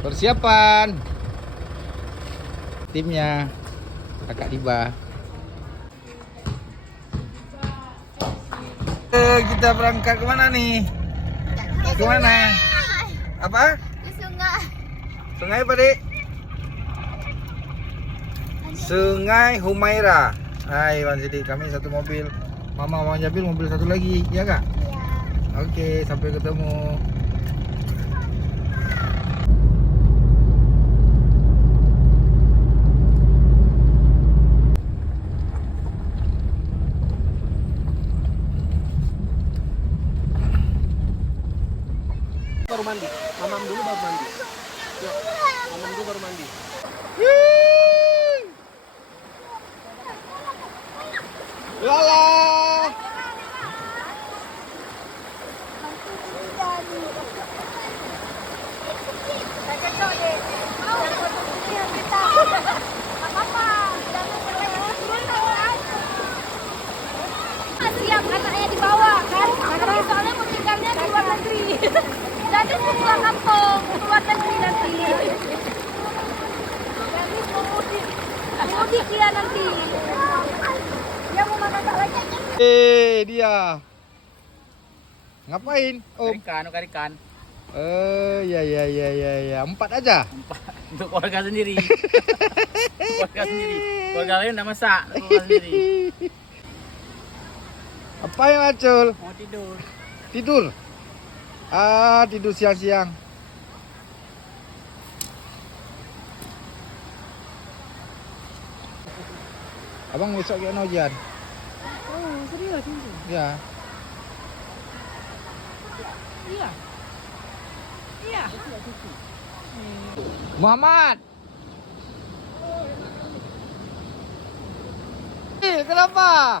Persiapan timnya Kakak Diba. Kita berangkat kemana nih? Kemana? Apa? Ke sungai. Sungai apa, Dek? Sungai Humaira. Hai, Wan Sidik. Kami satu mobil. Mama mau Jabil mobil satu lagi, ya Kak? Iya. Oke, sampai ketemu. Baru mandi, mamam dulu baru mandi. Yuk, mamam dulu baru mandi. Lala. Siap anaknya dibawa kan, karena soalnya mau tinggalnya di luar negeri. Jadi mau pulang kampung, keluar negeri nanti. Jadi mau mudik ya nanti. Dia mau makan tak lagi. Dia. Ngapain? Om. Karikan. Ya. 4 aja. Untuk keluarga sendiri. Keluarga sendiri. Keluarga lain udah masak, keluarga sendiri. Apa yang Acul? Mau tidur. Tidur. Tidur siang-siang. Abang besok kena ujian. Oh, serius ini? Ya. Iya. Iya. Muhammad. Kenapa?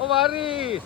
Oh, Baris.